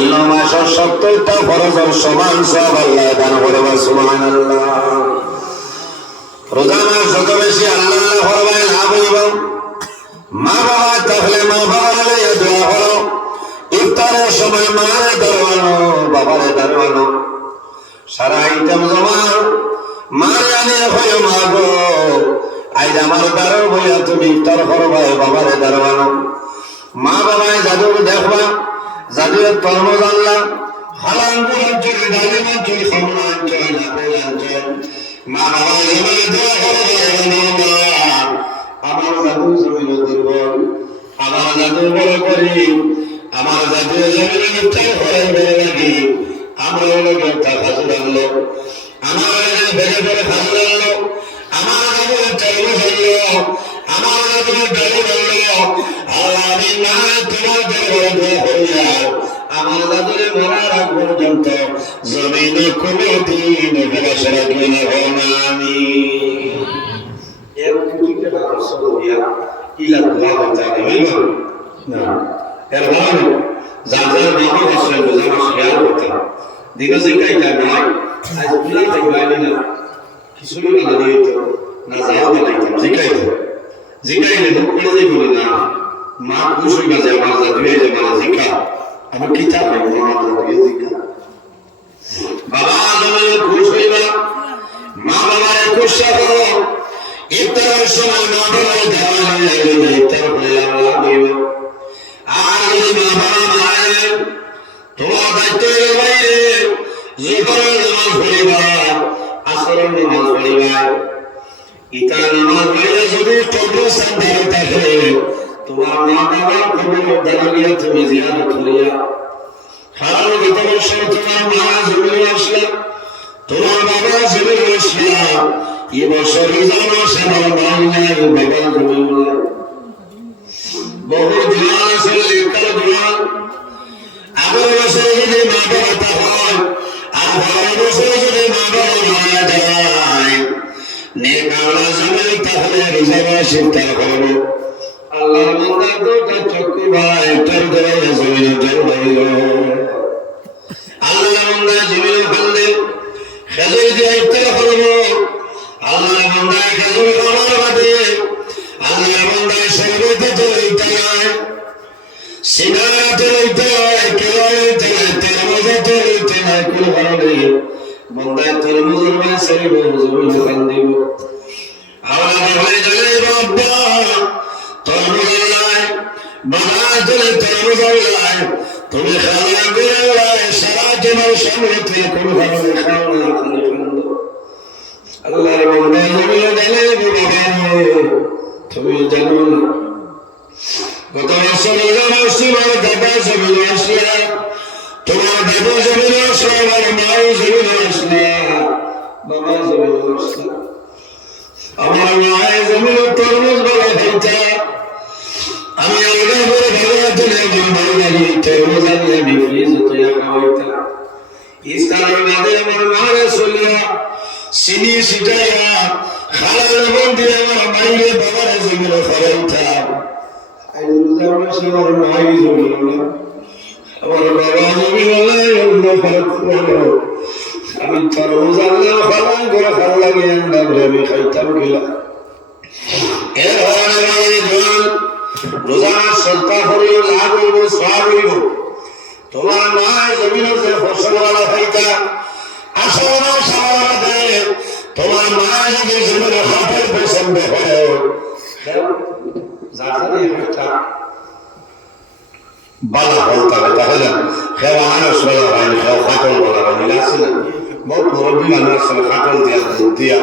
অন্য মাসের 70টা ফরজের সমান সওয়াব আল্লাহ দান করবে সুবহানাল্লাহ। রোজা মাস যত বেশি আল্লাহ ফরমায় লাভ হইব। মা বাবা তাহলে মা বাবার লইয়া দোয়া করো। ইফতারের সময় মায়ের দাঁড়ানো বাবারে দাঁড়ানো সারা আইটেম জমা মার আনে হয় মা গো আজ আমার দ্বারও বইয়া তুমি ইফতার করবা বাবারে দাঁড়ানো। মা বাবায় জাদুর দেখবা জাদুর তরমুজ আল্লাহ হালাঙ্গুর অঞ্চল ডালিম অঞ্চল খামনা অঞ্চল নাপেল অঞ্চল মা বাবা এমন দোয়া করবে আমার জাদু জমিন দুর্বল আমার জাদু বড় করি আমার জাদু জমিন ইফতার করে বড় লাগি আমরা লোক একটা খাজুর আনলো আমার ভেজে করে খাজুর আনলো আমার জাদু তরমুজ আনলো আমার জাদু ডালিম আনলো আল্লাহ আমি না তোমার দরবারে দোয়া করিয়া আমার জাদুরে মরার আগ পর্যন্ত জমিনে কোনো দিন ফেরত রাখবে না আমি এর কুটিতে বারসো দিয়া ইলা দোয়া করতে হবে না এর ভালো জানজার দিকে দেশে বোঝানো শেয়ার করতে দিকে জিকাইতে নাই আজ বিলাই থাকবে না কিছুই না দিতে না যাও দিলাইতে জিকাইলে তো করে যাই বলে না মা খুশ হয়ে গেছে আমার জাদুয়ে যে মানে জিকা আমি কিতাব পড়ব না জাদুয়ে জিকা বাবা তুমি খুশ হইবা মা বাবার খুশ করো ইফতারের সময় মা বাবার দেওয়া লাগে ইফতার করে আল্লাহ দিবে আর যদি মা বাবা মারা যায় তোমার দায়িত্বের বাইরে জোহরের নামাজ পড়িবা আসরের নামাজ পড়িবা ইতার নামাজ পড়লে যদি কবরস্থান ধারে থাকে তোমার মা বাবার কবর দাঁড়িয়ে তুমি জিয়ারত করিয়া হারানো ভিতরের সময় তোমার মা জমিনে আসলা তোমার বাবা জমিনে আসলা এ বছর রোজা মাসে আমার মা নাই বাবা জমিনে বহু দিন আছে লেখার দিন আগের বছর যদি মা বাবা তা হয় আর পরের বছর যদি মা বাবা মারা যায় নেকালা জমিনে তাহলে রোজা মাস ইফতার করবো আল্লাহর বান্দা দুটো চক্ষু ভাই তোর ধরে জমিনে জল হইল আল্লাহর বান্দা জমিনে ফেললে খেজুর দিয়ে ইফতার করবো আল্লাহর বান্দা খেজুর খাওয়ার বাদে আল্লাহর বান্দা শরবতে তৈরিতে নয় সিনারা তৈরিতে নয় কেরতে নয় তেরমজা তৈরিতে নয় কোনো কারণে বান্দায় তরমুজের বাসে জমিনে ফেল দিব আল্লাহ ভাই জানে বাবা তরমুজ আল্লাহ বাবা তোলে তরমুজ আল্লাহ তুমি খাওয়া করে আল্লাহ সারা জীবন সমৃদ্ধি কোনো কারণে খাও না খালি খান্দ আল্লাহর বান্দা জমিনে গেলে তুমি জানো না গত বছর আমার দাদা জমিনে আসলে তোমার দাদা জমিনে আসলে আমার মাও জমিনে আসলে বাবা জমিনে আসলে আমার মায়ের জমিনে তরমুজ বলা হইতা আমি আলাদা করে ভালো তুলে ভালো লাগে তরমুজ আনিয়ে আমি ফ্রিজ তৈরি খাওয়াইতা ইস্তারের বাদে আমার মারে চলিয়া চিনি ছিটাইয়া খালার লবণ দিয়ে আমার বাইরে বাবার জমিনে খাওয়াইতা রোজার মাসে আমার মাই জমিনে আমার বাবা জমিনে অন্য আমি তরমুজ আনলাম খালাম করে খাল লাগিয়ে আনলাম আমি খাইতাম গেলাম এর রোজা সন্তা করিও লাভ হইব সব হইব তোমার মায়ের জমিনের যে ফসলওয়ালা খাইতা আসলে সারাতে তোমার মা যদি জমিনে খাতের পছন্দ হয় বালা বলতে হবে তাহলে খেলা মানুষ বলা হয়নি খাটল বলা হয়নি আছে না বহুত মুরব্বী মানুষ আসলে খাটল দিয়া দুধ দিয়া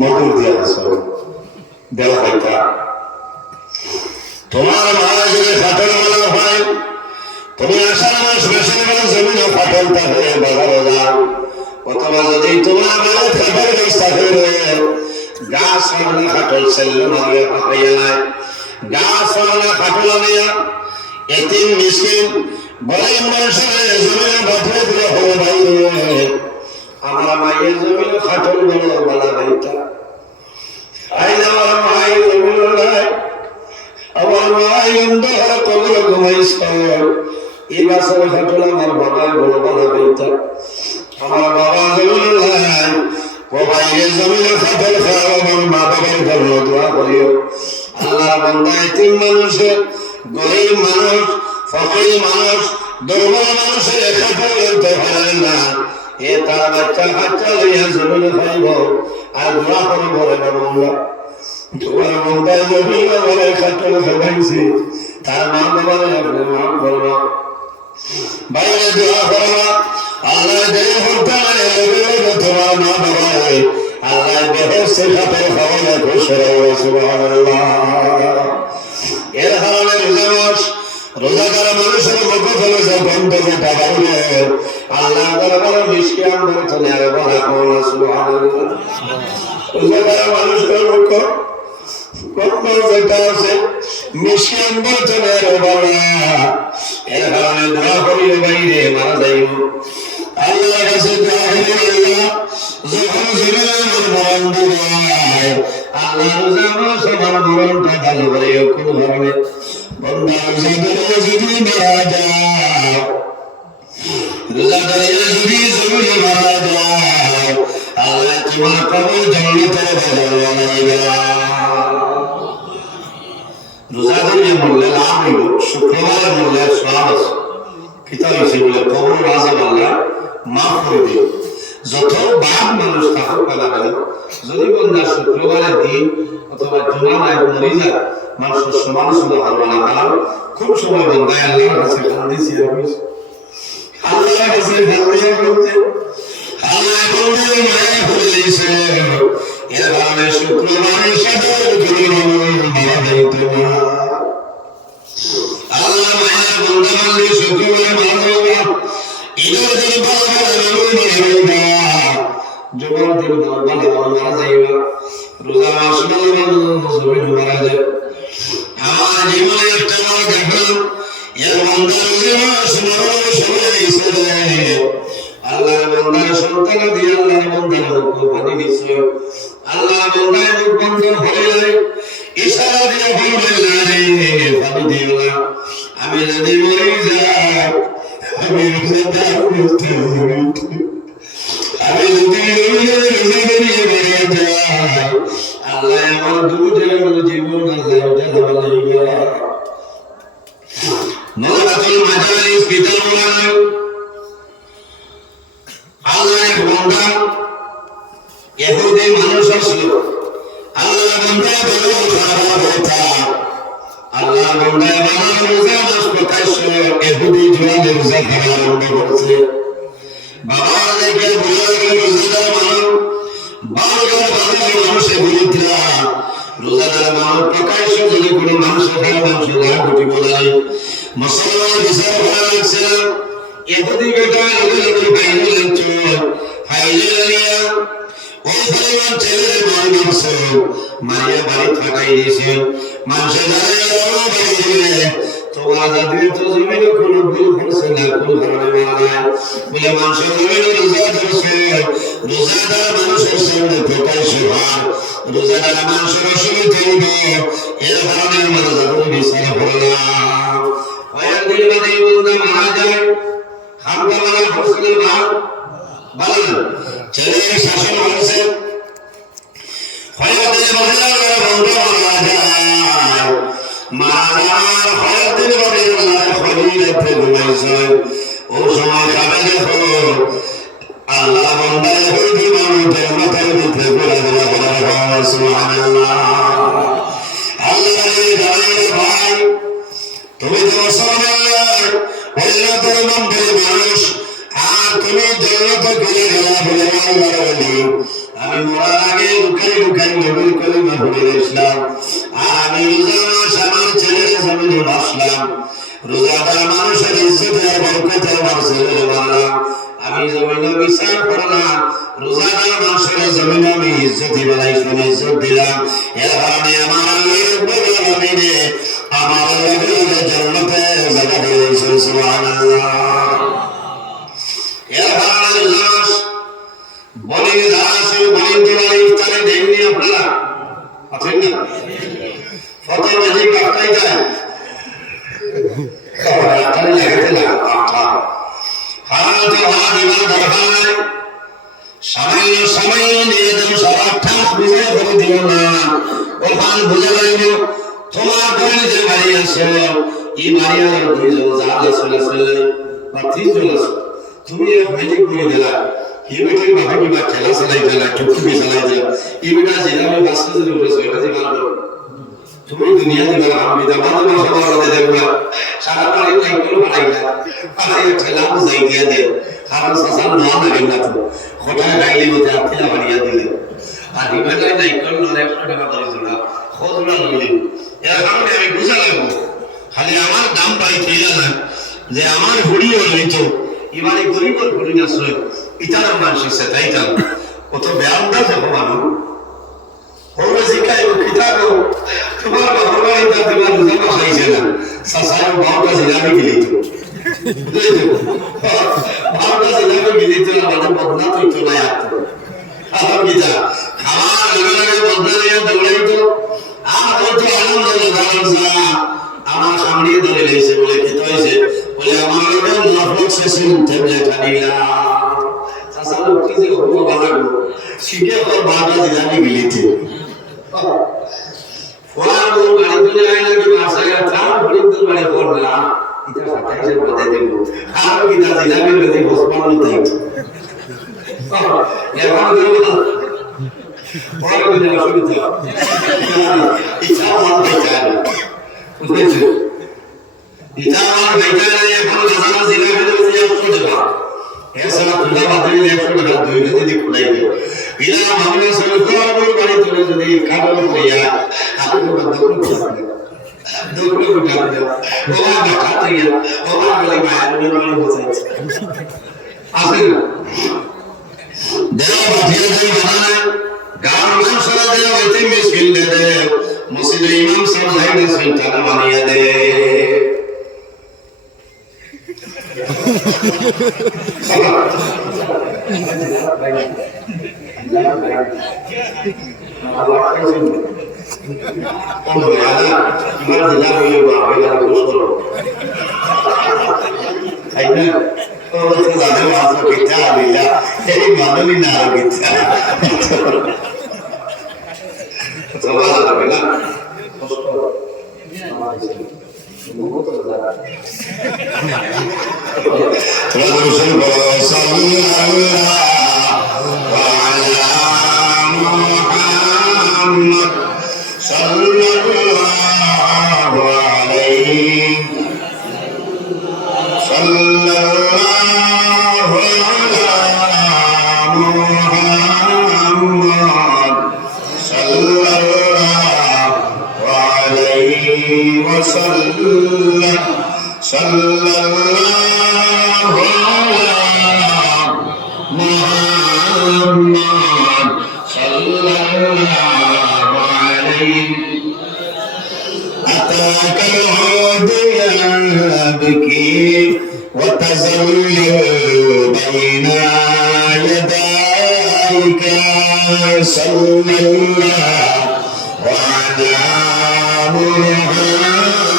মটর দিয়া দেওয়া হয়তা তোমার মা যদি খাটল বলা হয় তুমি আষাঢ় মাস বেশি জমিনে খাটল থাকে বাজারে যাও অথবা যদি তোমার মায়ের খাটল ব্যবস্থা করে গাছ সামনে খাটল সেল্ল মারে পাকাইয়া নাই গাছ সামনে খাটল আনিয়া এতিম মিসকিন গরিব মানুষের জমিনে বাঁধে দিলে হলো ভাই আমরা মায়ের জমিনে খাটল বলা ভাইটা আইন আমার মায়ের জমিনে নাই আমার মায়ের কবর ঘুমাইছ এই গাছের খাটল আমার বাবাই বড় বড় হইতা আমার বাবা জমিন ও বাইরে জমিনে খাতর খাও আমার মা বাবার জন্য দোয়া করিও আল্লাহ বান্দা এতিম মানুষের গরিব মানুষ ফকির মানুষ দুর্বল মানুষের খাতর করতে পারে না এ তার বাচ্চা কাচ্চা লইয়া জমিনে খাইব আর দোয়া করে বলে না বাংলা তোমার বান্দায় জমিনে বলে খাতর খাইছি তার মা বাবার আপনি মাফ করবো বাইরে দোয়া করবা আল্লাহ দেহ হরতালে তোমার মা বাবায় আল্লাহ বেহেশতে খাতে খাওয়ালে খুশি রহো সুবহানাল্লাহ এর কারণে রোজাদার মানুষের মুখ থেকে যে বন্ধ যেটা বাইরে আল্লাহ দরবারে মিষ্টিয়ান বলছেন আর বলা কোন সুবহানাল্লাহ রোজাদার মানুষের মুখ কত যেটা আছে মিষ্টিয়ান বলছেন আর বলা এর কারণে দোয়া করিও বাইরে মারা যাইব আল্লাহ কাছে দোয়া করিও যখন জীবনের মরণ দেয় আল্লাহ রোজা মাস আমার মরণটা ভালো করে কোন ধরনে বন্ধা রোজা ধরে যদি মারা যায় রোজা ধরে যদি জরুরি মারা যায় আল্লাহ তোমার কবর জান্নাতের বাগান বানাইবে রোজা ধরে মরলে লাভ হইল শুক্রবারে মরলে সওয়াব আছে কিতাব আছে বলে কবর আযাব আল্লাহ মাফ করে দিও যত বাদ মানুষ থাকুক না কেন যদি বন্ধা শুক্রবারের দিন অথবা জুমায় মরে যায় মানুষের সমালোচনা করবে না কারণ খুব সময় বন্ধায় আল্লাহর কাছে কান্দিছি আল্লাহর কাছে কান্দিয়া করতে আল্লাহ বন্ধু মায়া করে দিয়েছে এর কারণে শুক্রবারের সাথে মারা যাইতে আল্লাহ মায়া বন্ধু মানলে শুক্রবারে মারা যাবে ঈদের দিন জুমার দিন মারা যাইবা রোজা মাস মারা যায় আমার জীবনে একটা দেখলাম এর বন্ধার আল্লাহ বন্ধার সন্তান দিয়ে আল্লাহ বন্ধার মুখ পানি দিচ্ছে আল্লাহ বন্ধার মুখ বন্ধ হয়ে যায় ইশারা দিয়ে বলবে পানি দিও না আমি যদি মরে যাই আমি রোজাদার করতে আমি আল্লাহ আমার দুজনের জীবন আল্লাহ নওরাতুল মাজালিস বিতরণ আল্লাহ এক বান্দা ইহুদি মানুষ ছিল আল্লাহ বান্দা বড় খারাপ হতা আল্লাহ বান্দা আমার রোজা মাস প্রকাশ ইহুদি জোয়ান রোজা আরম্ভ করেছে বাবা দেখে বলে রোজাদার মানুষ বারবার মানুষের বিরুদ্ধে রোজাদার মানুষ প্রকাশ্য যদি কোনো মানুষের মানুষের ঘটি বলাই মুসলমান বিচার করা লাগছে ইহুদি বেটা ইহুদি বাইরে লাগছে ফাইলিয়া ওই পরিমাণ ছেলের মার মারছে মারিয়া বাড়ি ফাটাই দিয়েছে মানুষের দাঁড়িয়ে তোমার জাতির তো জমিনে কোনো ভুল করছে না কোন ধরনের মারা বলে মানুষের জমিনে রোজা ধরছে রোজাদার মানুষের সামনে প্রকাশ্য হয় রোজাদার মানুষের অসুবিধা হইবে এর কারণে আমরা রোজাদার বিচার করলাম কয়েকদিন বাদে বন্ধু মারা যায় খামটা মারা ফসলের ভাগ বলেন ছেলে শাসন করছে কয়েকদিন বাদে বন্ধু মারা যায় মারা কয়েকদিন বাদে খলিলেতে ঘুমাইছে ও সময় খাবে দেখো আল্লাহ বন্দায় হইতে মানুষের মাথার ভিতরে করে দেওয়া সুবহানাল্লাহ আল্লাহ দাঁড়িয়ে ভাই তুমি তো মুসলমান আল্লাহর মন্দিরে মানুষ আর তুমি জান্নাতে গিয়ে গেলা বলে আল্লাহ বলি আমি মরার আগে লুকাই লুকাই নবীর কলিমা পড়ে ইসলাম আমি রোজা মাস আমার ছেলের জমিনে বসলাম রোজাদার মানুষের ইজ্জতের বরকতে আমার ছেলের মারলাম আমি জমিনে বিচার করলাম রোজাদার মানুষের জমিনে আমি ইজ্জতি বানাইছিলাম ইজ্জত দিলাম এর কারণে আমার আল্লাহ রব্বুল আলামিন আমার আল্লাহকে জান্নাতে জায়গা দিয়েছেন সুবহানাল্লাহ এর কারণে রোজা মাস বলি দাস বলি দিওয়ালি ইফতারে দেখনি আপনারা আছেন না ফটো যদি কাটাই যায় খাবার লাগাতে লাগা তো হওয়া দিবার দরকার নাই সামান্য সময় নিয়ে দেব সবারটা বুঝে করে দিও না ওখান বুঝে লাগব তোমার বোন যে বাড়ি আছে এই বাড়ি আর দুইজন যা আছে বা তিনজন আছে তুমি এক ভাইকে করে দিলা এই বেটির বাবা কিবা খেলা চালাই দিলা টুকি চালাই দিলা এই বেটা যেভাবে বাস্তবের উপরে সেটা যে ভালো তুমি দুনিয়া দিবা আমি দাবানো না সবার মধ্যে দেখবা সারা পারে নাই কোনো বানাই না আরে ঠেলা বুঝাই দিয়া দে কারণ সাসান না লাগে না তো খোটা গাইলে মধ্যে আত্মীয় বানিয়ে দিলে আর দিবাটাই নাই কোনো না 100 টাকা ধরে না খোঁজ না নিলে এর কারণে আমি বুঝা লাগবো খালি আমার দাম পাইতে না যে আমার হুড়ি হইতো এবারে গরিবের হুড়ি না সই ইতার মানুষ সেটাই জান কত বেয়ান্দা যাবো মানুষ ওরে জিকাই কিতাব তোমার বাবা এটা তোমার জামা খাইছে না সাসার বাবা জিলাপি গিলিতো বাবা জিলাপি গিলিতো আমাদের বদনা তো তো না আসতো আর কিটা খাওয়া লাগা বদনা নিয়ে দৌড়াইতো আর তো আলহামদুলিল্লাহ আমার সামনে ধরে লেছে বলে কি হইছে বলে আমার লোক নফল সেশন ট্যাবলেট আনিলা সাসার কি যে হবো বাবা শিখে পর বাবা jalebi গিলিতো Wah, kalau balik tu jangan lagi masa yang tahu begitu balik korna. Kita kata je pada dulu. Kalau kita tidak berarti hospital itu. Ya kalau dulu, orang itu jangan sulit. Kita orang bicara, betul. Kita orang bicara yang kalau jangan tidak berarti yang sulit. Ya salah tu dah betul yang sulit dah dulu jadi kulai tu. Bila hamil sebelum orang balik tu jadi kalau dia aku betul betul betul orang berkata ya orang boleh main orang boleh akhir dia dia dari mana garam masalah dia itu miskin dia muslim imam sahaja dia sentara mania dia Kalau ada, gimana tidak boleh bawa dengan usul. Aina, kalau tidak ada masuk kita bila, jadi mana ni nak kita. Coba ada bila. Terus Muhammad sallallahu alaihi sallallahu Muhammad sallallahu alaihi wasallam sallallahu Muhammad sallallahu alaihi أتاك العود يبكي وتزل بين يديك صلى الله على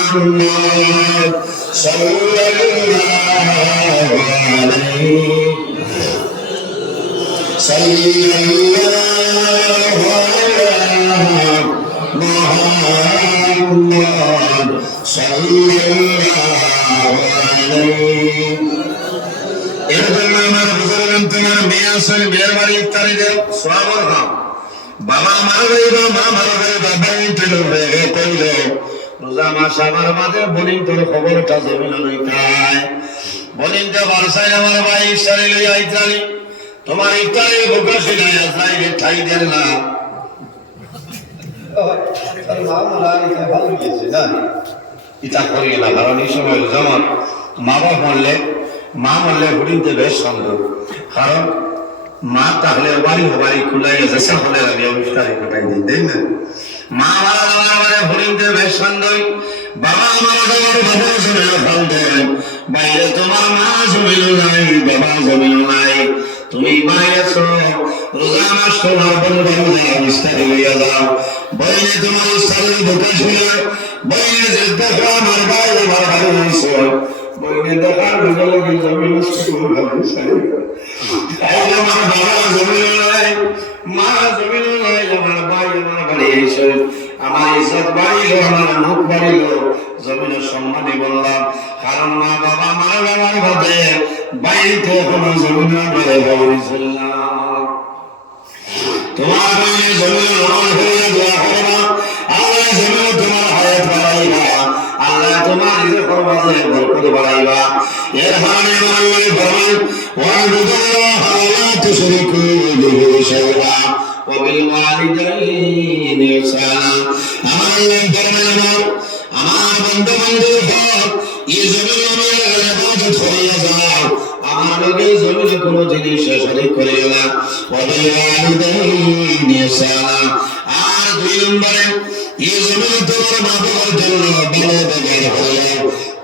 محمد صلى الله عليه صلى الله على محمد صلى الله عليه এরকম আমার বুজুর্গ তোমার মেয়ে আসলে বিয়ের বাড়ি ইত্যাদি সবার নাম বাবা মারবে বা মা মারবে বাবা ইন্টারভিউ রে কইলো রোজা মাস আমার মাঝে বলিন তোর খবরটা জমিন লইতাই বলিন যে বারসাই আমার ভাই ইশারে লই আইতালি তোমার ইত্যাদি বকাশি নাই আসাই ঠাই দেন না আর মা মারা এটা ভালো গিয়েছে না এটা করি না কারণ এই সময় যেমন মা মরলে হুড়িতে বেশ সন্দেহ কারণ মা তাহলে বাড়ি খুলাই গেছে সকলে আমি অনুষ্ঠানে কাটাই দিই তাই না মা মারা যাওয়ার পরে হুড়িতে বেশ সন্দেহ বাবা মারা যাওয়ার বাবা জমিল সন্দেহ বাইরে তোমার মা জমিল নাই বাবা জমিল নাই তুমি বাইরে রোজা মাস তোমার বন্ধু ইস্তারি লইয়া যাও বাইরে তোমার ইস্তারি বোকা শুনে বাইরে যে দেখো আমার বাইরে আমার ভালো হয়েছে বইনে দেখার ভিতরে কি জমি নষ্ট করে ভাবছে আমার বাবা জমি নাই মা জমি নাই আমার ভাই আমার বাড়ি এসে আমার ইজ্জত বাড়িল আমার মুখ বাড়িল জমিনের সম্মানে বললাম কারণ মা বাবা মা বাবার ভাবে বাড়িতে কোনো জমিনের বেড়ে বাড়িছিল না তোমার বাড়ি জমির রোল হয়ে দেওয়া হবে না আল্লাহ জমিনে তোমার হায়াত বাড়াইবা আল্লাহ তোমার নিজের কর্মে বরকত বাড়াইবা এর মানে আল্লাহ ফরমান ওয়াবুদুল্লাহ লা তুশরিকু বিহি শাইআ ওয়া বিল ওয়ালিদাইনি ইহসানা আল্লাহ ফরমান আমার বন্ধু হক এই জমিনে ইবাদত করিয়া যাও আমার লগে জমিনে কোনো জিনিস শরীক করিও না ওয়া বিল ওয়ালিদাইনি ইহসানা আর দুই নম্বরে এই জমিনে তোমার মা বাবার জন্য ভালো ব্যবহার হলো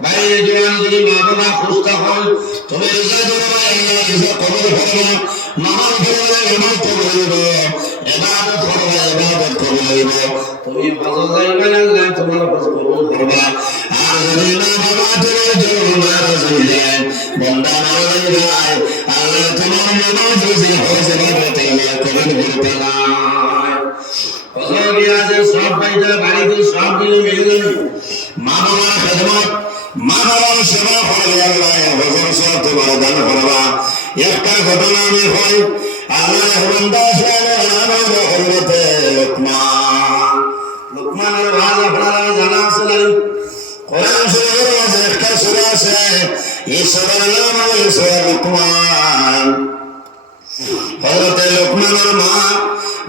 বাইরে জোয়ান যদি মা বাবা সুস্থ হয় তুমি রিজা দেবে আল্লাহ রিজা কবুল করবে নামাজ পড়বে নামাজ পড়বে ইবাদত করবে ইবাদত করবে তুমি হজ যাইবে আল্লাহ তোমার হজ কবুল করবে আর যদি মা বাবা তোমার জন্য নারাজ হয়ে যায় বান্দা নারাজ হয়ে যায় আল্লাহ তোমার নামাজ রোজা হজ ইবাদত আল্লাহ কবুল করবে না হজ আছে সব পাইতে বাড়িতে সব দিলে মিলে যাবে মা বাবার খেদমত মা বাবার সেবা করলে আল্লাহ হজর সব তোমার দান করবা একটা ঘটনা আমি হয় আল্লাহ বান্দা সুবহানাহু হযরতে লুকমানের ভাই আপনারা জানা আছে কোরআন শরীফের মধ্যে একটা সূরা আছে এই সূরার নাম হলো সূরা লুকমান হযরতে লুকমানের মা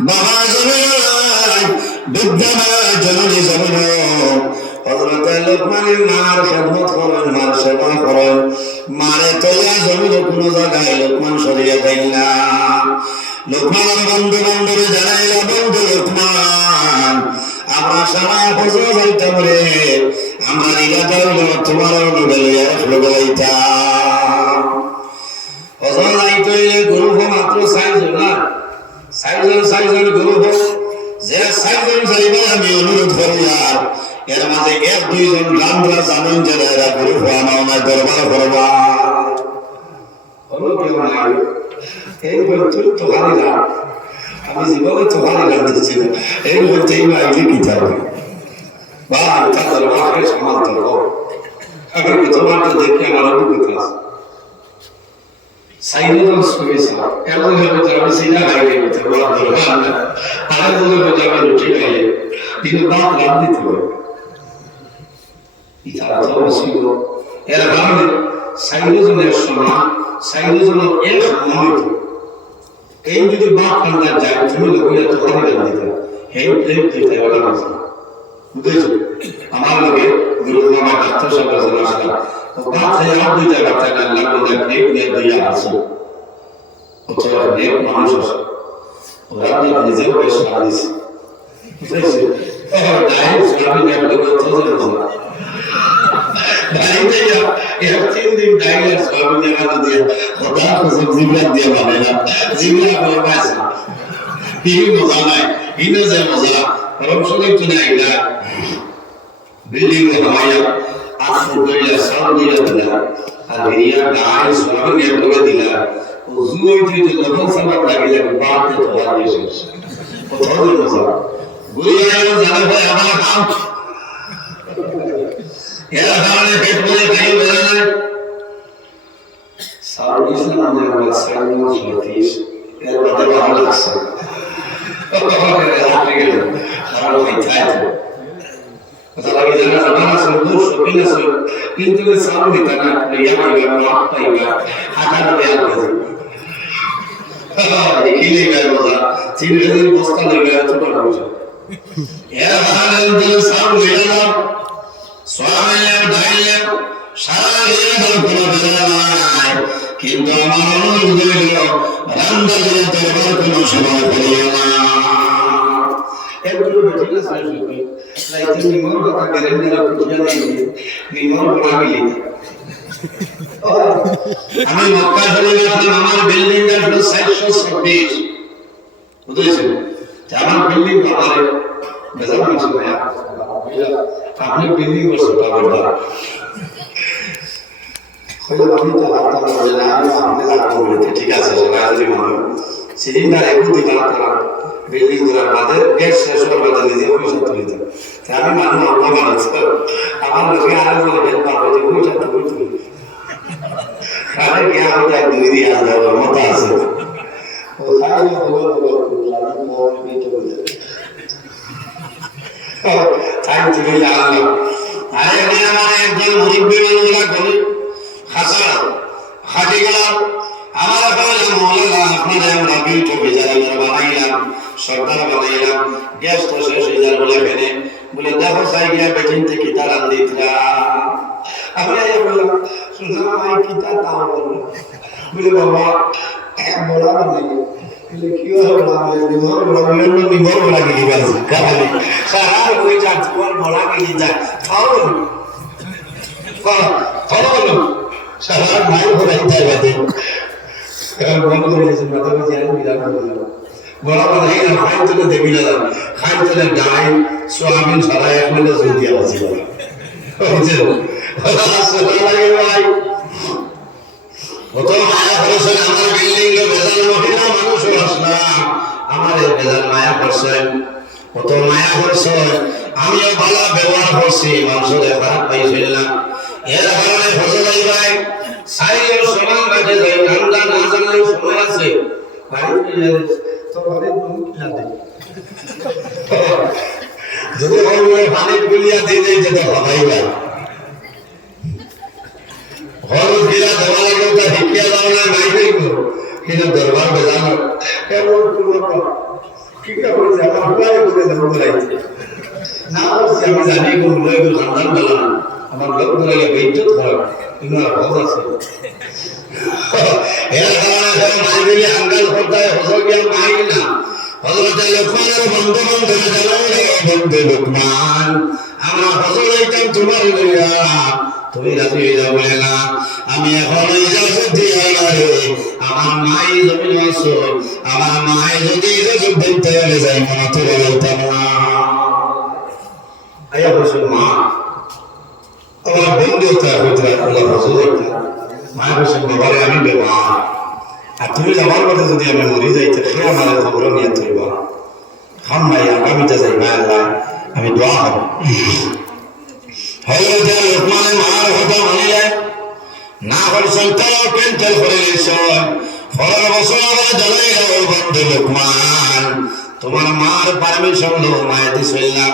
বাবা জমিন বিদ্যা জননী জমিন হযরত লুকমানের মার খেদমত করেন মার সেবা করেন মারে তৈয়া জমিনে কোনো জায়গায় লুকমান সরিয়ে দেন না লুকমানের বন্ধু বান্ধবী জানাইলা বন্ধু লুকমান আমরা সারা বছর যাইতাম রে আমার এলাকার তোমার অনুযায়ী যাইতাম হজর যাইতে গুরু মাত্র 6 জন না 6 জন গুরু যে 6 জন যাইবে আমি অনুরোধ করি আর এর মাঝে 1-2 জন রামরা জানেন যে এরা গুরু আমার দরবার করবা হলো কেউ নাই এই বলতে তো হারিলা আমি জীবনে তো হারিলা দিচ্ছি এই বলতেই আইলে কি যাবে বা তা দরবারে সমাজ ধরো আবার তোমার তো দেখি আমার অভিজ্ঞতা আছে সাইডে তো শুয়েছে এমন ভাবে যে আমি সিধা গাইলে গেছি বলা দরকার না আর বলে যে আমি রুটি খাইলে দিন রাত রাত দিতে হবে ইতারা তো ছিল এর কারণে সাইডে জনের সময় সাইডে জনের এক সময় এই যদি বাপ কান্দা যায় তুমি লোকে তো খালি দিতে এই প্লেট দিতে ওটা আছে বুঝেছো আমার লগে গুরু বাবা ডাক্তার সাহেব আসলে ও বাপ থেকে আর দুই জায়গা থেকে আল্লাহ বলে প্লেট নিয়ে দিয়ে আসো তো এক মানুষ আছে ওরা নিজেও বেশ সাদিস বুঝেছো তাই স্বামী দেখতে তো জানো দাইতে এর 3 দিন দাইলে স্বামী দেখা দিয়ে ওটা কিছু জীবন দিয়ে মানে না জীবন করে পাইছে এই মজা নাই ইনো যে মজা রমসলে তো নাই না বিল্ডিং এর মায়া আসল কইয়া সাউদিয়া দিলা আর এরিয়া গায় স্বামী দেখতে দিলা ও জুই যে লবণ সামাল লাগিলে বাতে তো হারিয়ে শেষ কোথাও মজা গুলিয়া জানা হয় আমার কাম এরা কারণে পেট ভরে খাই বলে না সাউদিস না আমাদের সাউদিস সতীশ এর কথা ভালো লাগছে আর ওই চাই কথা লাগে জানা জানা সব শপিং আছে কিন্তু সাউদি টাকা ইয়া পাইবা মাপ পাইবা হাজার টাকা আছে দেখিলে গেল না চিন্তার বস্তা লইবে ছোট মানুষ এরা কারণে সাউদি না সোয়ালে দাইলে সারা জীবন কোনো বেদনা নাই কিন্তু আমার অনুরোধ হইল রামদাসের দরবার কোনো সেবা করিও না এগুলো ঠিক আছে নাই তুমি মন কথা করেন না বুঝে নাই নিমন বানাইলি আমি মক্কা শরীফে আমার বিল্ডিং এর হলো 726 বুঝেছো আমার বিল্ডিং বাবারে বেজার কিছু নাই আপনি বিল্ডিং করছেন বাবা ঠিক আছে সিলিন্ডার এখন দিলাম তারা বিল্ডিং করার বাদে গ্যাস শেষ হওয়ার বাদে নিজে পয়সা তুলে দেয় আমি মানুষ আল্লাহ বানাচ্ছি আমার লোকে আর বলে বেল পাবো যে পয়সা তো তুলে তাহলে কি আমাদের দুই দিয়ে আলাদা মতো আছে ও সাইড টাইম থেকে জানালো আরে মেয়ে আমার একজন মুরব্বী মানুষরা করে খাসা খাটি গেলাম আমার বললাম মৌলানা আপনারা আমরা বিউটি বেজার আমরা বানাইলাম সরকার বানাইলাম গ্যাস তো শেষ হয়ে যার বলে ফেলে বলে দেখো সাই গিয়া বেটিন থেকে তারা দিতরা আমি বললাম সুতরাং আমি কিতা তাও বললাম বলে বাবা বলা বানাই বলে কি হলো নিমর বলা গেলি বাস কারণে সারা কই যা তোমার বলা গেলি যা খাও খাও সারা নাই বলা যায় বাদে বন্ধ করেছেন মাথা মাঝে আমি বিরাট বললাম বলা বলা এই খাই চলে দেবি না খাই চলে ডাই সোয়াবিন ছাড়া এক মিলে জল দিয়া আছে কত মায়া করছেন আমার বিল্ডিং এ বেজাল মহিলা মানুষ আসলা আমার বেজাল মায়া করছেন কত মায়া করছেন আমিও ভালো ব্যবহার করছি মানুষের খারাপ পাইছিলাম এর কারণে ফসল ভাই সাইয়ের সমান কাজে যাই আমরা না জানলে সময় আছে তো অনেক মুখলা দেয় যদি ওই পানি গুলিয়া দিয়ে দেয় যেটা ভাবাই না হলুদ গিলা দেওয়া লোকটা শিখিয়া যাও না নাই দেখব কিন্তু দরবার বেজানো কেমন কি কাপড় জামা পুরাই করে দেবো বলাইছে না আমি জানি কোন লয় খানদান বেলা আমার লোক ধরে বেইজ্জত হয় কিন্তু আর হজ আছে এর কারণে মাইবিলি আঙ্গাল করতে হজর গিয়া মাই না হযরত লোকমানের বন্ধু বন্ধু জানালে বন্ধু লোকমান আমরা হজর হইতাম তোমার লইয়া তুমি রাজি হয়ে যাও বলে না আমি এখন ইজাজত দিয়া রে আমার মাই জমি আছো আমার মাই যদি ইজাজত দিতে হলে যাই মনে তো বলতাম না আয়া বসে মা আমার বন্ধু তার ভিতরে আল্লাহ রাসূল মা বসে বাবারে আমি বেমা আর তুমি যাবার পথে যদি আমি মরে যাইতে সে আমার খবর নিয়ে তুলবা খাম নাই আগামীতে যাই মা আল্লাহ আমি দোয়া করব হযরত লোকমানের মার কথা মানিলেন না করছেন তারা ক্যান্সেল করে দিয়েছেন ফলের বছর আবার জানাইল বন্ধু লোকমান তোমার মার পারমিশন লো মায়ের দিছিল না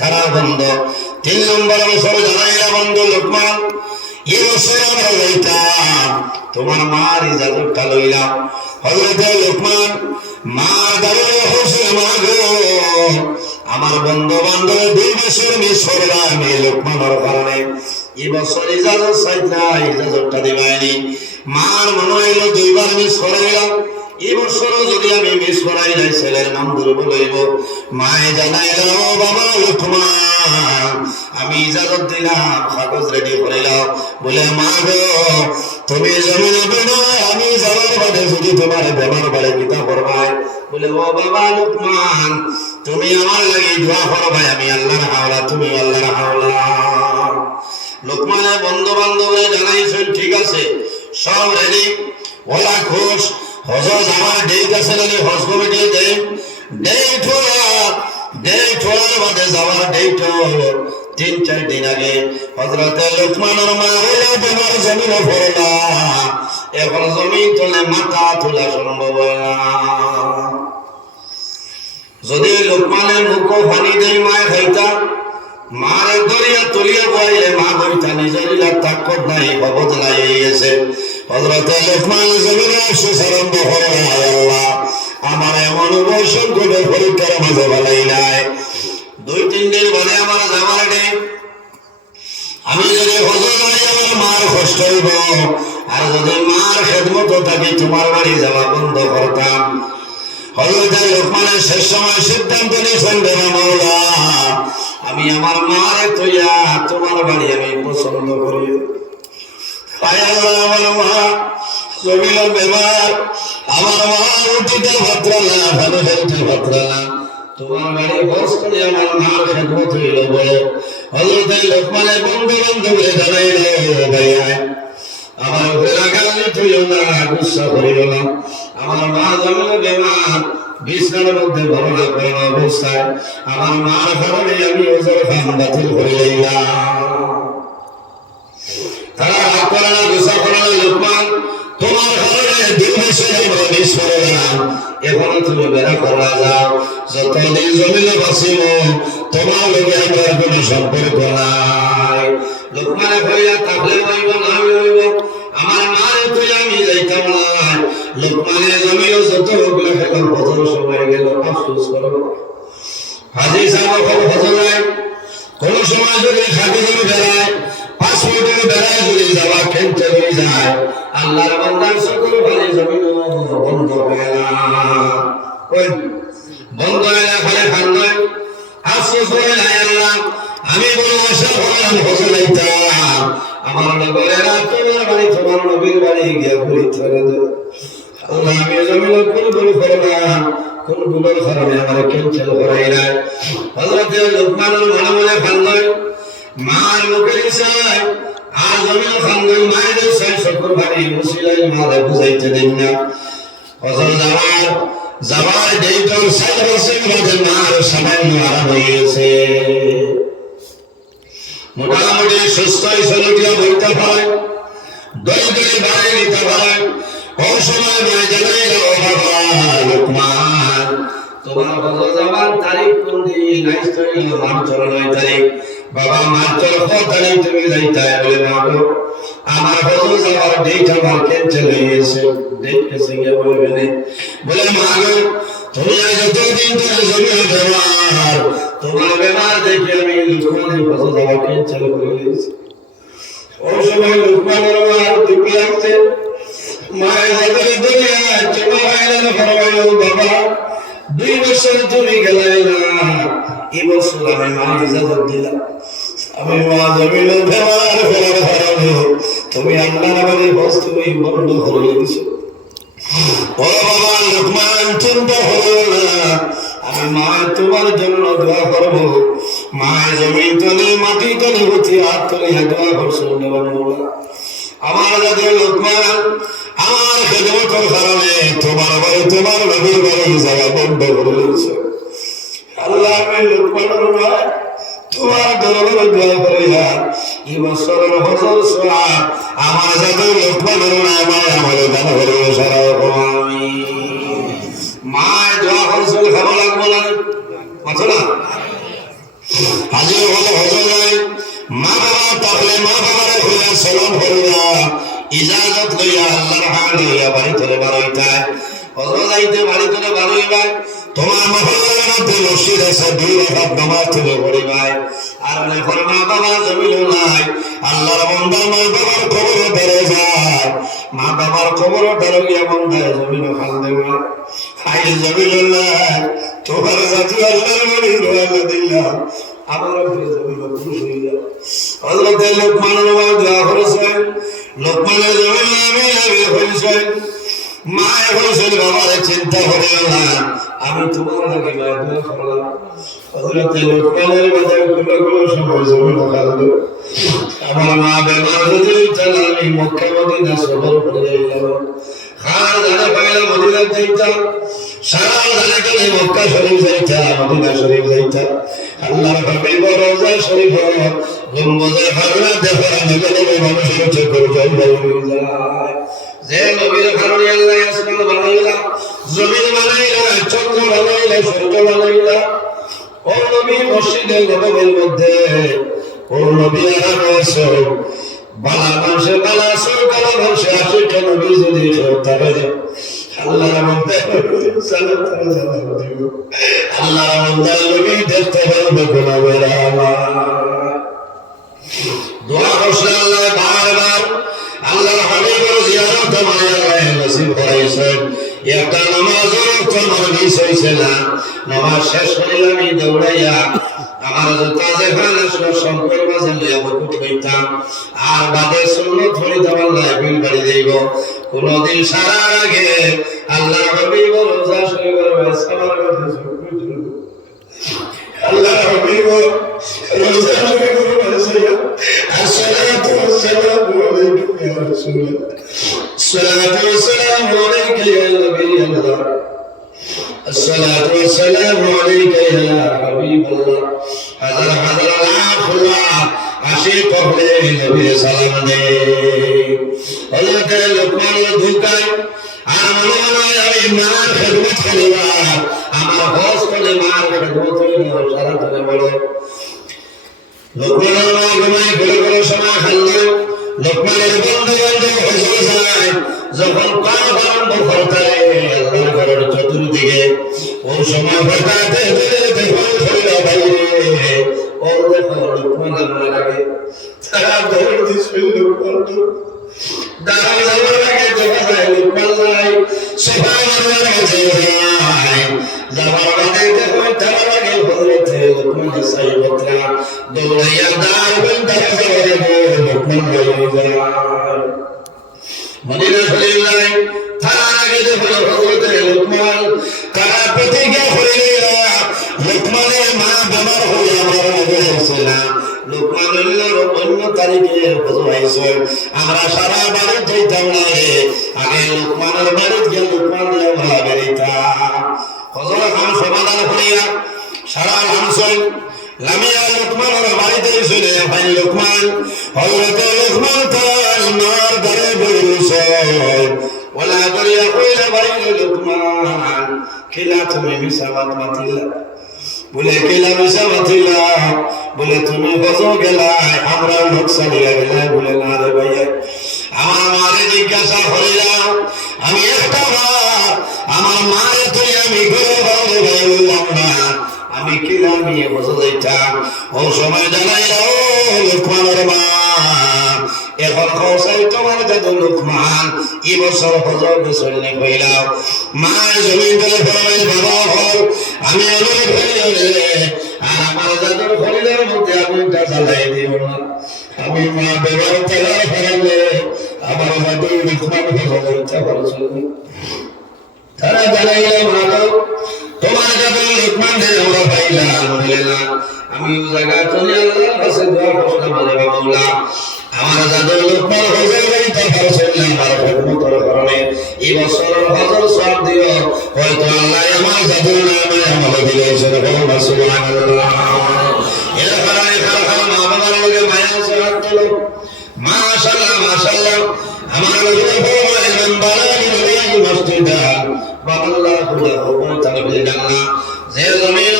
তারা বন্ধ 3 নম্বর বছর জানাইল বন্ধু লোকমান এই বছর আমরা যাইতাম তোমার মার ইজাজতটা লইলাম হযরত লোকমান মার দাঁড়িয়ে হোসেন মা গো আমার বন্ধু বান্ধব 2 বছর মিস করলাম এই লোকমানের কারণে এই বছর ইজাজত চাইতা ইজাজতটা দিবাইনি মার মনে হইল 2 বার মিস করাইলাম এই বছর যদি আমি মিস করাই যাই ছেলের নাম ধরবো লইব মায়ে জানাইল বাবা লোকমান আমি ইজাজত দিলাম কাগজ রেডি করিলাম বলে মা গো তুমি জমি নেবে না আমি যাওয়ার বাদে যদি তোমার বেমার বাড়ি পিতা করবাই বলে ও বাবা লোকমান তুমি আমার লাগি দোয়া করবাই আমি আল্লাহর হাওলা তুমি আল্লাহর হাওলা লোকমানের বন্ধু বান্ধবে জানাইছেন ঠিক আছে সব রেডি ওলা খুশ হজ যাওয়ার ডেট আছে নাকি হজ কমিটি ডেট হওয়ার বাদে যাওয়ার ডেট 3-4 দিন আগে হযরত লোকমানের মা হলো তোমার জমিনে পড়লা এখন জমিন তোলে মাথা তোলা সম্ভব না যদি লোকমানের মুখ পানি দেয় মায় খাইতা মারে দরিয়া তলিয়া বইলে মা বইতা নিজের তাকত নাই ভবত নাই এসে হযরত লোকমান জমিনে শেষ আরম্ভ হলো আল্লাহ আমার এমন বৈষম করে পরীক্ষার মাঝে বালাই নাই 2-3 দিন বাদে আমার যাওয়ার নেই আমি যদি হজর বাড়ি আমার মার কষ্ট হইব আর যদি মার খেদমত থাকি তোমার বাড়ি যাওয়া বন্ধ করতাম হযরত লোকমানের শেষ সময় সিদ্ধান্ত নিয়েছেন বেলা মাওলা আমি আমার মারে তৈয়া তোমার বাড়ি আমি পছন্দ করি আমার মা জমিল বেমার আমার মা উঠিতে ভাত্রালা ভালো হেলতে ভাত্রালা তোমার বাড়ি বস করে আমার মার খেদমত হইল বলে হযরত লোকমানের বন্ধু বান্ধব জানাইল ভাইয়া আমার রাগালে তুইও না, গুসা করিও না। আমার মা জমিল বেমার, বিছানার মধ্যে ভরনা করার অবস্থায় আমার মার কারণে আমি ওজোর খান বাতিল করে দিলাম। তারা রাগ করে না, গুসা করে না। লোকমান, তোমার ঘরে দিন বসে আমরা মিস করে গেলাম, এখনো তুমি বেড়া করা যাও। যতদিন জমিলে বাঁচিব তোমার লোকে আমার কোনো সম্পর্ক নাই। লোকমানে কইয়া তাহলে হইব না হইব, আমার মার তুই আমি যাইতাম না। লোকমানে জমিও যত ওগুলো এখন বছর সময় গেল, আফসোস করবো। হাজি সাহেব হজর যায়, কোন সময় যদি খাদি জমি বেড়ায়, 5 মিনিটের বেড়ায় যদি যাওয়া খেলতে হয়ে যায়, আল্লাহর বান্দার সকল ভালো জমিন বন্ধ হয়ে না, বন্ধ হয়ে না, ফলে খান্দায় আফসোস করে নাই। আল্লাহ, আমি বড় আশা করলাম হজর যাইতাম, আমার নগরেরা তোমার বাড়ি, তোমার নবীর বাড়ি গিয়া ঘুরি ধরে দেব। আল্লাহ, আমি জমিন কোন ভুল করো না, কোন ভুলের কারণে আমার ক্যান্সেল করাই নাই। হযরত লোকমানের মনে মনে খান্দায় মার মুখের ইশারায় আর জমিন খান্দায় মায়ের ইশারায় সকল বাড়ি মুসিলাই মারে বুঝাইতে দেন না। হযরত যাওয়ার দেইতর 7 বছর বাদে মার সামান্য আরাম হয়েছে, মোটামুটি সুস্থ শরীরে বলতে পারে, দৈনিক বাড়ি নিতে পারে। কোন সময় মায় জানাই ও বাবা লোকমান, তোমার হজর যাওয়ার তারিখ কোন দিন? আজকে মার্চ 9 তারিখ। বাবা মার্চ 9 তারিখ তুমি যাইতে বলে না, আমার হজর যাওয়ার ডেট আমার ক্যান্সেল হয়ে গেছে। ডেট ক্যান্সেল হয়ে বলে বলে মা গো, তুমি যতদিন ধরে জমি বেমার, তোমার বেমার দেখে আমি লোকমানের হজর যাওয়া ক্যান্সেল করে দিয়েছি। ওই সময় লোকমানের আর দুঃখ লাগছে, মায়ের হাতের দুনিয়া চলে গেলেন। ফরমাইল বাবা 2 বছর তুমি গেলে না, এই বছর আমি মা ইজাজত দিলাম। আমি মা জমিল বেমার ফেরার কারণে তুমি আল্লাহর বাড়ির বস্তু বন্ধ করে দিয়েছো। ও বাবা লোকমান, চিন্তা হলো না, আমি মা তোমার জন্য দোয়া করবো। মা জমিন তলে মাটি তলে হচ্ছে হাত তলে দোয়া করছো আমার যাদের লোকমান আমার খেদমতের কারণে তোমার বাড়ি, তোমার নবীর বাড়ি যাওয়া বন্ধ করে দিয়েছে। আল্লাহ, আমি লোকমানের মা তোমার দরবারে দোয়া করিয়া এই বছরের হজর সোয়া আমার যাদের লোকমানের মা আমার দান করে সারা আমি মায় দোয়া করছিল, খাবো লাগবো না মাথো না হাজির হলে হজর নাই। মা বাবা তাহলে মা বাবার হইয়া সালাম করিয়া ইজাজত লইয়া আল্লাহর হামদ লইয়া বাড়ি চলে বাড়াইতায়। হজর যাইতে বাড়ি চলে বাড়াইবাই, তোমার মহল্লার মধ্যে মসজিদ আছে, 2 রাকাত নামাজ তুমি পড়িবাই। আর এখন মা বাবা জমিল নাই, আল্লাহর বান্দা মা বাবার কবর ধরে যায়, মা বাবার কবর ধরে গিয়া বান্দায় জমিল খাল দেবে। হাই জমিল্লাহ, তোমার জাতি আল্লাহর বাড়ি রওনা দিলাম, আমার উপরে জমিল খুশ হয়ে যাও। হযরত লোকমানের মা দোয়া করেছেন, লোকমানের জমিল আমি হয়েছেন। মায়ের বলছেন বাবার চিন্তা করিও না, আমি তোমার লাগে দোয়া করলাম। হযরত লোকমানের বাজার কোনো সময় জমিল খালদো, আমার মা বেমার যদি চলে আমি মক্কা মদিনা সফর করে যাইলাম। খার জানা পাইলে মদিনা যাইতাম, সারা জানাকে মক্কা শরীফ যাইতাম, মদিনা শরীফ যাইতাম। আল্লাহর হাবিব রওজা শরীফ গম্বুজে হাররা দেখা নগরে মানুষের চোখে জল হয়ে যায়। যে নবীর কারণে আল্লাহ আসমান বানাইলা, জমিন বানাইলা, চন্দ্র বানাইলা, সূর্য বানাইলা। ও নবী মসজিদে নববীর মধ্যে ও নবী আরামসে বালা মানুষে বালা সব বালা মানুষে আশিটা নবী যদি তবে আল্লাহর মধ্যে আল্লাহর মধ্যে নবী দেখতে পারবে গোলামেরা দোয়া করছে আল্লাহ বারবার। আল্লাহর হাবিবের জিয়ারত মায়া নসিব করাইছেন। একটা নামাজের কোনো মিস হইছে না, নামাজ শেষ হইলে আমি দৌড়াইয়া আমার জুতা যেখানে শঙ্কর মাঝে লইয়া বকুট হইতাম, আর বাদে সুন্নত হইতে আল্লাহ বিল বাড়ি দেব। কোনদিন সারা আগে আল্লাহ হাবিব রোজা শরীফের সালার কথা আল্লাহ হাবিব الصلاة والسلام عليك يا رسول الله الصلاة والسلام عليك يا نبي الله الصلاة والسلام عليك يا حبيب الله حضر حضر الله عشيق نبي سلام دے اللہ کے لقمان دھوکائی آمانا ایمان خدمت خلیوہ আমার হোস করে মার খদমত হইলো সারা করে বলে লোকমানের মা ঘুমাই ঘুরে সময় খাইলো লোকমানের বন্ধু বান্ধব হয়ে যায় যখন কান বন্ধ করতে আল্লাহ ঘরের চতুর্দিকে ও সময় হঠাৎ দেখো শরীর বাইরে ও দেখো লোকমানের মা লাগে তারা দৌড় দিছিল লোকমান দাঁড়াই যাওয়ার আগে দেখা যায় লোকমান নাই সুবহানাল্লাহ যাবার আগে দেখো তার আগে হযরতে লোকমান সাইয়্যিদরা দৌড়াইয়া দাঁড়াবেন তারা যাবে লোকমান হয়ে যায় মদিনা শরীফে তার আগে দেখো হযরতে লোকমান তারা প্রতিজ্ঞা করিলেন লোকমানের মা বেমার হয়ে আমার নবী সাল্লাল্লাহু লোকমানের অন্য তারিখে হয়েছে আমরা সারা বাড়ি যাইতাম না আগে লোকমানের বাড়ি গিয়ে লোকমান দিয়ে আমরা বেরিতাম হযরত খান সমাধান করিয়া সারা মানুষের লামিয়া লোকমানের বাড়িতে চলে ভাই লোকমান হযরত লোকমান তার মার ঘরে বসে ওলা করিয়া কইলে ভাই লোকমান খেলা তুমি মিসাবাত মাতিলা বলে কেলা মিশা মাতিলা বলে তুমি বজো গেলাই আমরা লোক সালিয়া গেলাই বলে না রে ভাইয়া আমার মারে জিজ্ঞাসা করিলাম আমি একটা বার আমার মারে তুই আমি ঘরে বললাম না আমি কেলা নিয়ে বজো যাইতাম ও সময় জানাইলা ও লোকমানের মা এখন খোসাই তোমার জাদু লোকমান এই বছর হজর বছরে কইলাম মা জমিন তলে ফরমাইল বাবা হল আমি অনুরোধ করি আর আমার জাদুর খরিদার মধ্যে আগুনটা জ্বালাই দিও না আমি মা বেবার তেলা ফেরালে আমার জাদু লোকমান হজর ইচ্ছা করছিল তারা জানাইলে মা তোমার জাদু লোকমান দিয়ে আমরা পাইলাম বলে না আমি ওই জায়গা চলে আল্লাহর কাছে দোয়া করলাম বলে বাবা আমার জাদু লোকমান হজর গাইতে পারছিলাম আর খদমতের কারণে এই বছর হজর সওয়াব দিও হয়তো আল্লাহ আমার জাদুর নামে আমাকে দিয়েছেন বলুন সুবহানাল্লাহ এর কারণে খালা মা বাবার লগে মায়া সওয়াব দিল মাশাআল্লাহ মাশাআল্লাহ আমার নবী ফরমাইলেন বালালিল মসজিদা ওয়াল্লাহু লাহু তাআলা জান্নাহ যে জমিন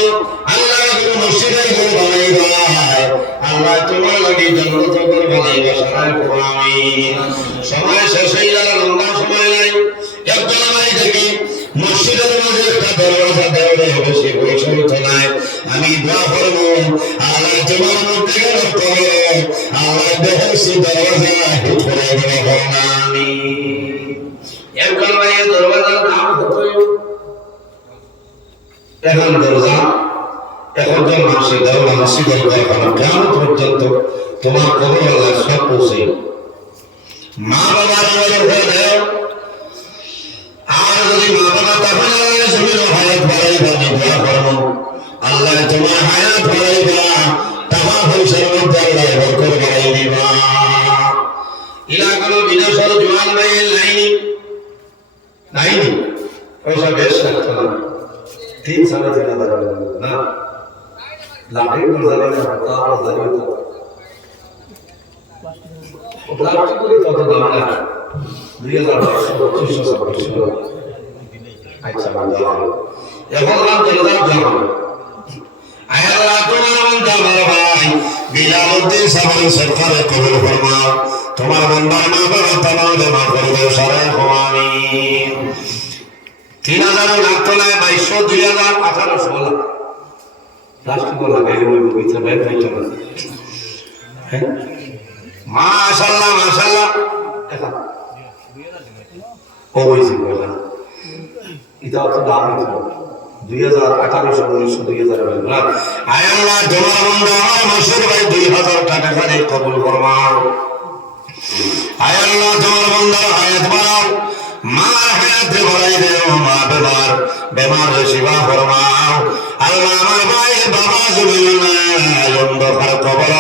আল্লাহ মসজিদের ঘর বানাইবা আল্লাহ তোমার লাগি জান্নাত ঘর বানাইবা সারা আমিন সময় শেষ হয়ে গেল লম্বা সময় নাই একজন ভাই দেখি মসজিদের মধ্যে একটা দরজা দেওয়া বেশি বৈষম্য নাই আমি দোয়া করব আল্লাহ তোমার মধ্যে করো আল্লাহ বেশি দরজা খুলে দেব আমিন একজন ভাই দরজার নাম কত এখন দরজা এখন যে মানুষের দেওয়া মসজিদের দরকার কেমন পর্যন্ত তোমার কবর আল্লাহ সব পৌঁছে মা বাবার হয়ে দেও আর যদি মা বাবা তাহলে জমির হায়াত বাড়াইবা দোয়া করবো আল্লাহ তোমার হায়াত বাড়াইবা টাকা পয়সার মধ্যে আল্লাহ বরকত বাড়াই দিবা ইলাকানো বিনাশর জওয়ান ভাই লাইনি লাইনি পয়সা বেশ লাগতো না 3-3.5 না লাঠি করে জানি না প্লাস্টিক করে কত দাম না 2000 আচ্ছা এখন নাম দরজা যাও আল্লাহ তোমার বান্দা ভাই বিলালউদ্দিন সাহেব সরকারে কবুল ফরমাও তোমার বান্দা মা বাবা তাআলা মাফ করে দাও সারা আমিন 3000 লাখ টাকা 2200 2000 1800 প্লাস্টিক লাগাই ওই ভিতরে ব্যাগ নাই চলে হ্যাঁ মাশাআল্লাহ মাশাআল্লাহ দেখা ওই জি বলা এটা তো দাম তো 2018 1900 2000 না আয় আল্লাহ তোমার বান্দা মাসুর ভাই 2000 টাকা করে কবুল ফরমাও আয় আল্লাহ তোমার বান্দার হায়াত বাড়াও মার হায়াত বাড়াই দাও মা বাবার বেমার শিবা ফরমাও আল্লাহ আমার ভাই বাবা জুবিল্লাহ কবর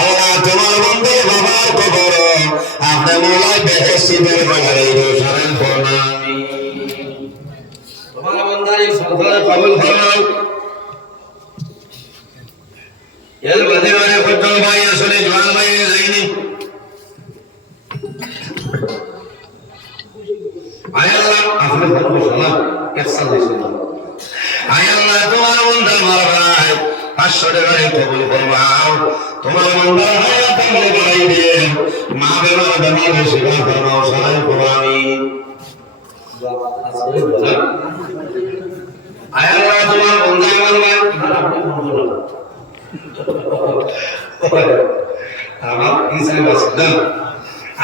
আল্লাহ তোমার বন্ধু বাবার কবর আপনি মোলাই বেহেশতের বাগানে রোশন ফরমামি তোমার বন্দারি সরকার কবুল ফরমাও এর বাদে বাদে ফজল ভাই আসলে জওয়ান ভাই লাইনি আয় আল্লাহ আপনি ফরমাও সালাম কেসাল দিছেন আয় আল্লাহ তোমার বন্দা মারবাই 500 টাকা কবুল ফরমাও তোমার বন্দা হায়াত আমলে বাড়াই দিয়ে মা বেমার শিবা ফরমাও সালাম ফরমামি আয় আল্লাহ তোমার বন্দা মারবাই আমার ইসে বসদা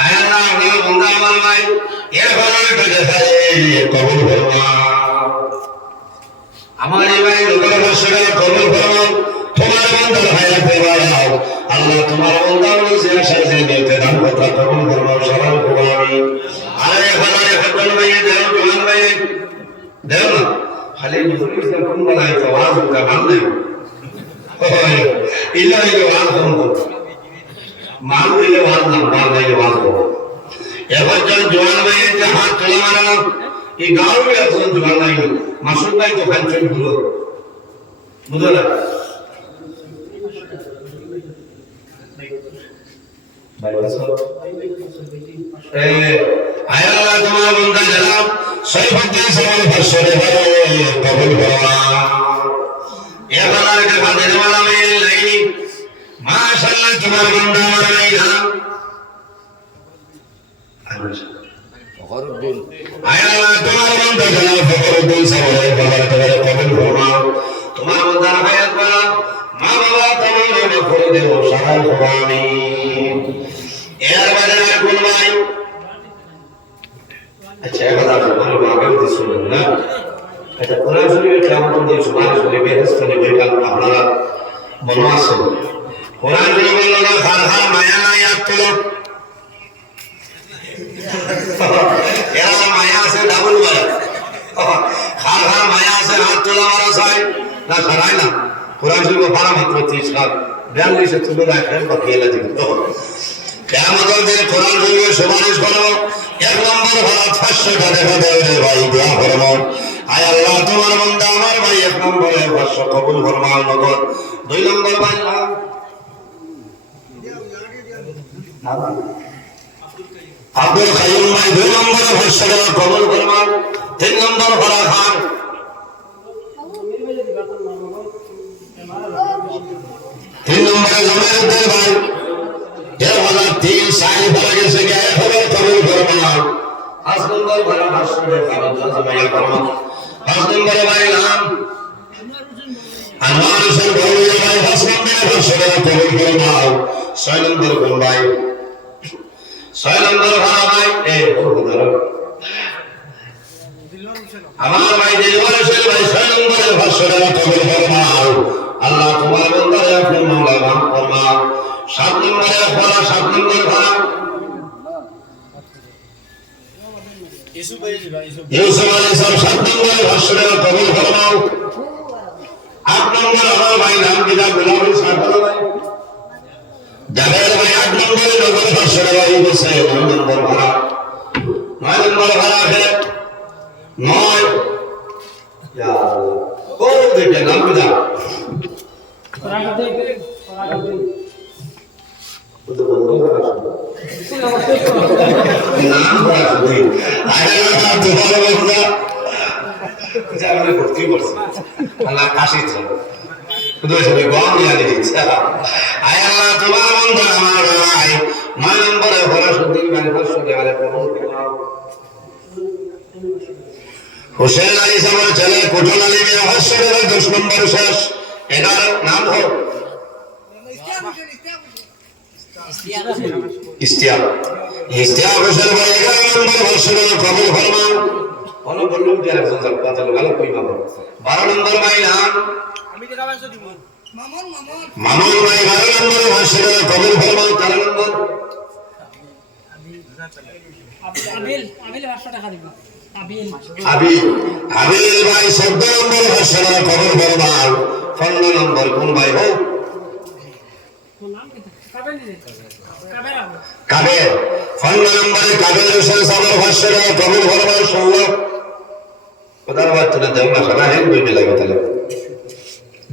আয় আল্লাহ আমার বন্দা মারবাই এর ফলে কবুল ফরমাও আমার এই ভাই লোকের বসে কবুল ফরমাও তোমার বন্দার হায়াতে বাড়াও আল্লাহ তোমার বন্দার যে সাজে দিতে দান কথা কবুল ফরমাও সালাম ফরমামি আরে ফলারে ফজল ভাই দেও জওয়ান ভাই দেও না খালি মুসলিম से কোন বলাই তো আওয়াজ উঠা গান নাই ইল্লা ইল্লা আওয়াজ করো মাল দিলে আওয়াজ না মাল দিলে আওয়াজ করো এবার যখন জওয়ান ভাই যে হাত তোলা মারানো এই গাঁও में একজন জওয়ান ভাই মাসুদ ভাই তো খান চল গুলো বুঝলা আয় আল্লাহ তোমার বন্দা জনাব সৈফুদ্দিন সাহেব ফসলে কবুল ফরমাও এ বালার কে বাদের वाला में লাইনি মাশাআল্লাহ তোমার বন্দা আমার লাইনা আয় আল্লাহ তোমার বন্দা জনাব ফখরুদ্দিন সাহেব বাবার কে কবুল ফরমাও তোমার বন্দার হায়াত বাড়াও মা বাবা তোমার করে দেও সালাম ফরমামি এর বাদে আর কোন ভাই अच्छा एक बात हमारे बागे में सुनो ना अच्छा कुरान शरीफ क्या मतलब ये सुभान शरीफ है इसने कोई का हमारा बनवास हो कुरान शरीफ में लगा हर हर माया ना याद करो यार माया से डबल वाला हर हर माया से हाथ चला वाला साइड ना सराय ना कुरान शरीफ में 12 मतलब 30 साल 42 से तुम रखे बकेला जी কিয়ামতের দিনে কোরআন শরীফের সুপারিশ করো এক নম্বর ভাড়া 500 টাকা দেবে রে ভাই দোয়া ফরমাও আয় আল্লাহ তোমার বান্দা আমার ভাই এক নম্বরে 500 কবুল ফরমাও নগদ 2 নম্বর ভাই আব্দুল কাইয়ুম ভাই 2 নম্বরে 500 টাকা কবুল ফরমাও 3 নম্বর ভাড়া খান 3 নম্বরে জমিরুদ্দিন ভাই 1003 साल बरगे से गए खबर कबूल फरमाओ 5 नंबर भरा भाषण में कागज जमा फरमाओ 5 नंबर भाई नाम अनवर हुसैन बोलिए भाई 10 नंबर भाषण कबूल फरमाओ 6 नंबर कौन भाई 6 नंबर भरा भाई ए उधर हमारा भाई दिलवर हुसैन भाई 6 नंबर भाषण कबूल फरमाओ अल्लाह तुम्हारे अंदर अपने मौला माफ फरमाओ 7 नंबर भरा 7 नंबर भरा यूसुफ अलैहिस्सलाम 7 नंबर भाषण कबूल फरमाओ 8 नंबर हमारा भाई नाम किया गुलाम साहब भाई जबेर भाई 8 नंबर लोगों भाषण भाई से 9 नंबर भरा 9 नंबर भरा है 9 या ओ देखिए नाम किया नाम बड़ा नहीं आगे ना तुम्हारे बंदा जाने भर्ती कर अल्लाह काशी चल खुद से गांव में आने दीजिए आय अल्लाह तुम्हारा बंदा हमारा भाई 9 नंबर है बड़ा सुद्दी मैंने 500 के वाले प्रभु हुसैन अली साहब चले कोटल अली में 10 नंबर शेष 11 नाम हो इस्तियाब इस्तियाब हुसैन भाई 11 नंबर भाषण कबूल फरमाओ ono বললুম যে একজন কথা লোক আলো কই মামা 12 নম্বর ভাই নাম আমি দেখা পাইছো দিব মামুন ভাই 12 নম্বর ভাষণ কবুল ফরমাও 13 নম্বর আমিল 500 টাকা দিব হাবিল হাবিল ভাই 14 নম্বর হাসনা কবর বরবাল 15 নম্বর কোন ভাই হোক কাবের 15 নম্বরে কাবের হোসেন সাহেবের হাসনা কবর বরবাল 16 কোথার বাচ্চাটা দেও না সারা হেন বইতে লাগে তাহলে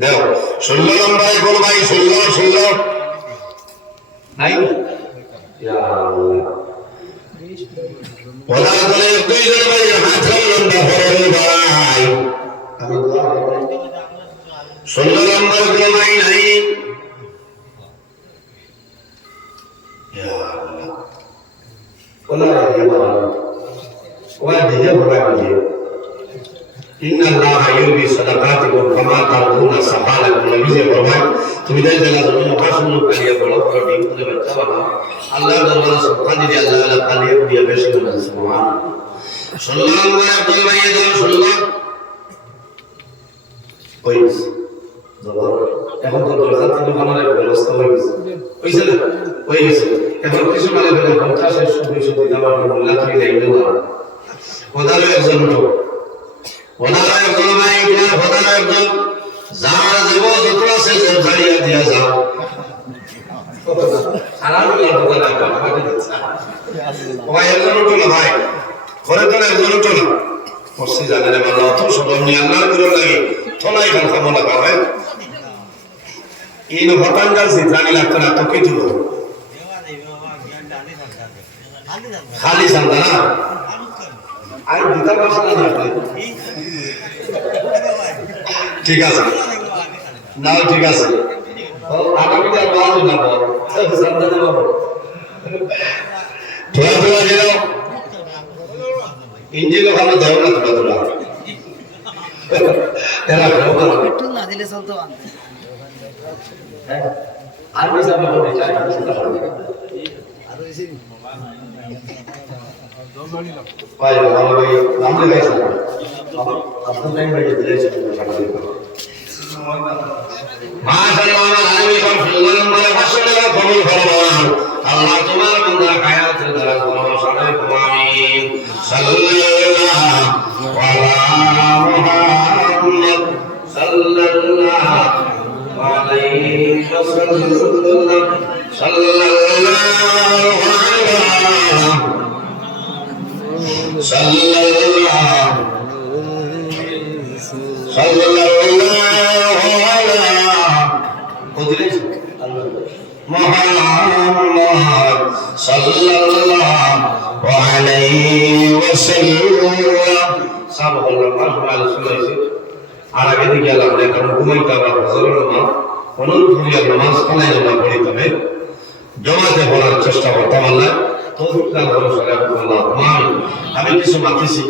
দেও 16 নম্বরে কোন ভাই 16 নাই ইয়া আল্লাহ ওলা দলে দুইজন ভাই হাত লম্বা করে ভাই আমি দোয়া করি 16 নম্বর কোন ভাই নাই ইয়া আল্লাহ ওলা ইয়া ওয়া দিয়ে ভাই إن الله يربي صدقاتكم فما ترضون سبحانه نبي فرمان তুমি তাই জানা তুমি কাশুন করিয়া বলো করে তুমি বাচ্চা বানা আল্লাহ দরবারে সুবহান দি আল্লাহ আল্লাহ কালিয়ে দিয়া বেশি করে সুবহান সাল্লাল্লাহু আলাইহি ওয়া সাল্লাম ওই দরবার এখন তো দরজা থেকে বানানোর ব্যবস্থা হয়েছে হয়েছে এখন কিছু মানে 50 100 দেওয়ার মোল্লা থেকে দেইলো না ওদারে একজন তো ওনারা একজন ভাই এগুলা ওনারা একজন যার জীব যত আছে জারিয়া দিয়া যাও সারা মিলা দোকান আমাকে দিচ্ছে ওই একজন উঠো না ভাই ঘরে তো একজন উঠো না মসজিদ জানে রে আল্লাহ তো সব আমি আল্লাহর করে লাগি থলাই খান খাবো না ভাই এই হতান গাছি জানি লাগতো না তো কি দিব খালি জানতা না আর দিতা পারছ না ঠিক আছে না ঠিক আছে আগামী কাল বাদ না জানতে দেব থোড়া থোড়া দিও ইঞ্জিন ওখানে দাও না থোড়া থোড়া এরা একটু না দিলে চলতো আর বেশি আমি বলতে চাই আর বেশি ভাই ভালো ভাই নামলে গাইছে আপনার টাইম ভাই দিয়েছে মাশাআল্লাহ আলাইহি ওয়া সাল্লাম বলে হাসলে কবুল ফরমান আল্লাহ তোমার বান্দা হায়াত দ্বারা করো সবাই আমিন সাল্লাল্লাহু আলা মুহাম্মদ সাল্লাল্লাহু আলাইহি ওয়াসাল্লাম সাল্লাল্লাহু আলা সাল্লাল্লাহু আলা মুহাম্মদ সাল্লাল্লাহু আলাইহি ওয়াসাল্লাম সাল্লাল্লাহু আলাইহি ওয়াসাল্লাম আর আগে দিকে গেলাম না কারণ ঘুমাইতে আবার ফজরের নামাজ অনুরূপীয় নামাজ পড়াই না পড়িতে হবে জমাতে পড়ার চেষ্টা করতাম আল্লাহ তৌফিক দান করুন আল্লাহ আমি কিছু মাতিছি